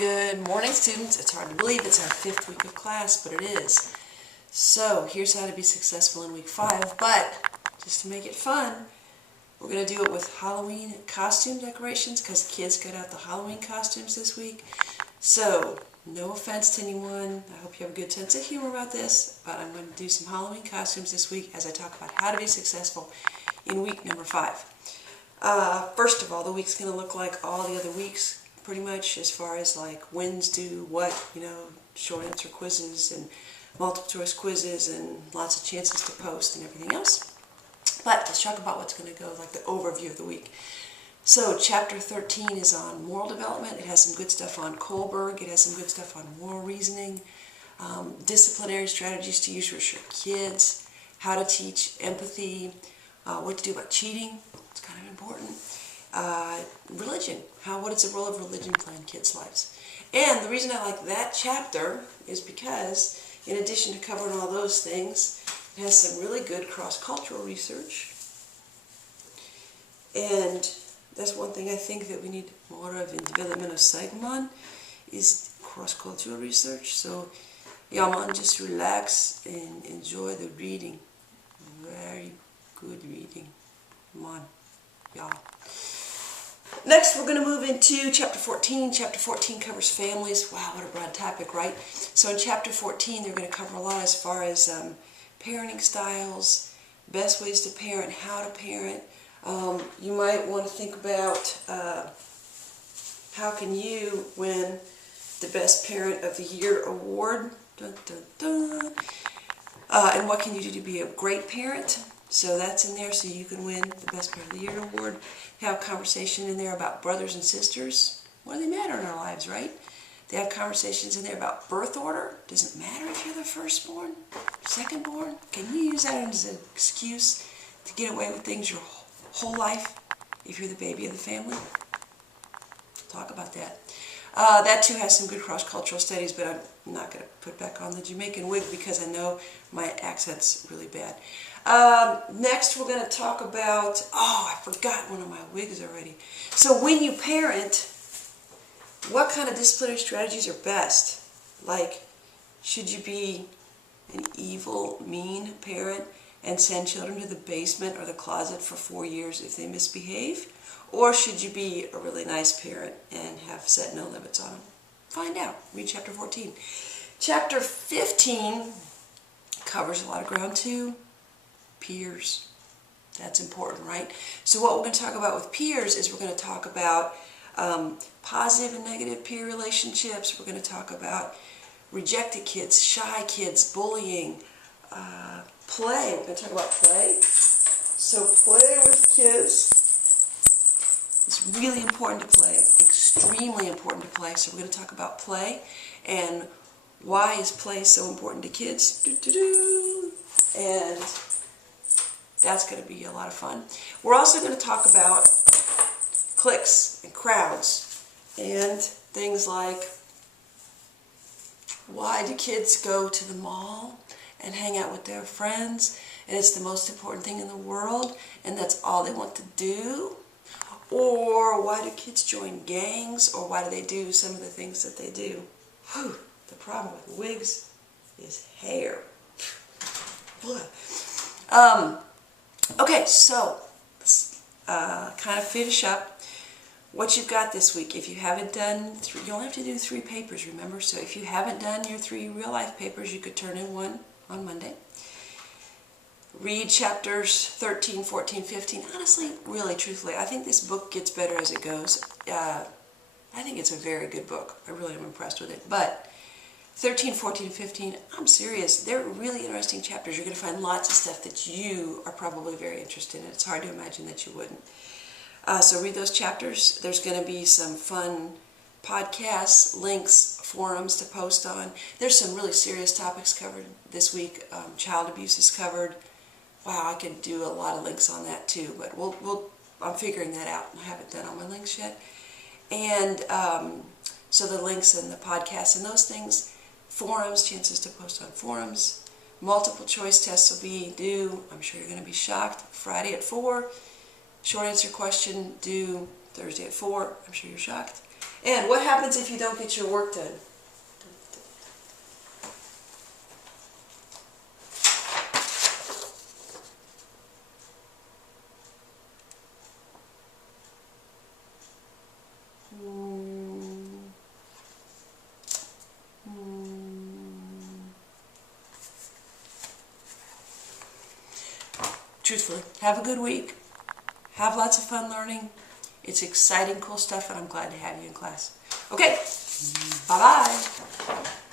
Good morning, students. It's hard to believe it's our 5th week of class, but it is. So here's how to be successful in week 5, but just to make it fun, we're going to do it with Halloween costume decorations because kids got out the Halloween costumes this week. So no offense to anyone. I hope you have a good sense of humor about this, but I'm going to do some Halloween costumes this week as I talk about how to be successful in week number 5. First of all, the week's going to look like all the other weeks, pretty much, as far as like when's do what, short answer quizzes and multiple choice quizzes and lots of chances to post and everything else. But let's talk about what's going to go, like the overview of the week. So chapter 13 is on moral development. It has some good stuff on Kohlberg. It has some good stuff on moral reasoning, disciplinary strategies to use with your kids, how to teach empathy, what to do about cheating. It's kind of important. Religion. What is the role of religion play in kids' lives? And the reason I like that chapter is because, in addition to covering all those things, it has some really good cross-cultural research. And that's one thing I think that we need more of in development of Sagamon is cross-cultural research. So, y'all man, just relax and enjoy the reading. Very good reading. Come on, y'all. Next, we're going to move into Chapter 14. Chapter 14 covers families. Wow, what a broad topic, right? So in Chapter 14, they're going to cover a lot as far as parenting styles, best ways to parent, how to parent. You might want to think about how can you win the Best Parent of the Year award. Dun, dun, dun. And what can you do to be a great parent? So that's in there so you can win the Best Parent of the Year award. Have a conversation in there about brothers and sisters. What do they matter in our lives, right? They have conversations in there about birth order. Does it matter if you're the firstborn, secondborn? Can you use that as an excuse to get away with things your whole life if you're the baby of the family? Talk about that. That too has some good cross-cultural studies, but I'm not going to put back on the Jamaican wig because I know my accent's really bad. Next we're going to talk about, I forgot one of my wigs already. So when you parent, what kind of disciplinary strategies are best? Like, should you be an evil, mean parent and send children to the basement or the closet for 4 years if they misbehave? Or should you be a really nice parent and have set no limits on them? Find out. Read Chapter 14. Chapter 15 covers a lot of ground too. Peers. That's important, right? So what we're going to talk about with peers is we're going to talk about positive and negative peer relationships. We're going to talk about rejected kids, shy kids, bullying, play. We're going to talk about play. So play with kids. It's really important to play, extremely important to play. So we're going to talk about play and why is play so important to kids. And that's going to be a lot of fun. We're also going to talk about cliques and crowds and things like why do kids go to the mall and hang out with their friends and it's the most important thing in the world and that's all they want to do? Or why do kids join gangs, or why do they do some of the things that they do? Whew, the problem with wigs is hair. Okay, so let's kind of finish up what you've got this week. If you haven't done, you only have to do 3 papers, remember? So if you haven't done your 3 real-life papers, you could turn in one on Monday. Read chapters 13, 14, 15. Honestly, really, truthfully, I think this book gets better as it goes. I think it's a very good book. I really am impressed with it. But 13, 14, and 15, I'm serious. They're really interesting chapters. You're going to find lots of stuff that you are probably very interested in. It's hard to imagine that you wouldn't. So read those chapters. There's going to be some fun podcasts, links, forums to post on. There's some really serious topics covered this week. Child abuse is covered. Wow, I could do a lot of links on that too, but I'm figuring that out. I haven't done all my links yet. And so the links and the podcasts and those things, forums, chances to post on forums, multiple choice tests will be due. I'm sure you're going to be shocked. Friday at 4. Short answer question due Thursday at 4. I'm sure you're shocked. And what happens if you don't get your work done? Truthfully, have a good week. Have lots of fun learning. It's exciting, cool stuff, and I'm glad to have you in class. Okay, bye-bye.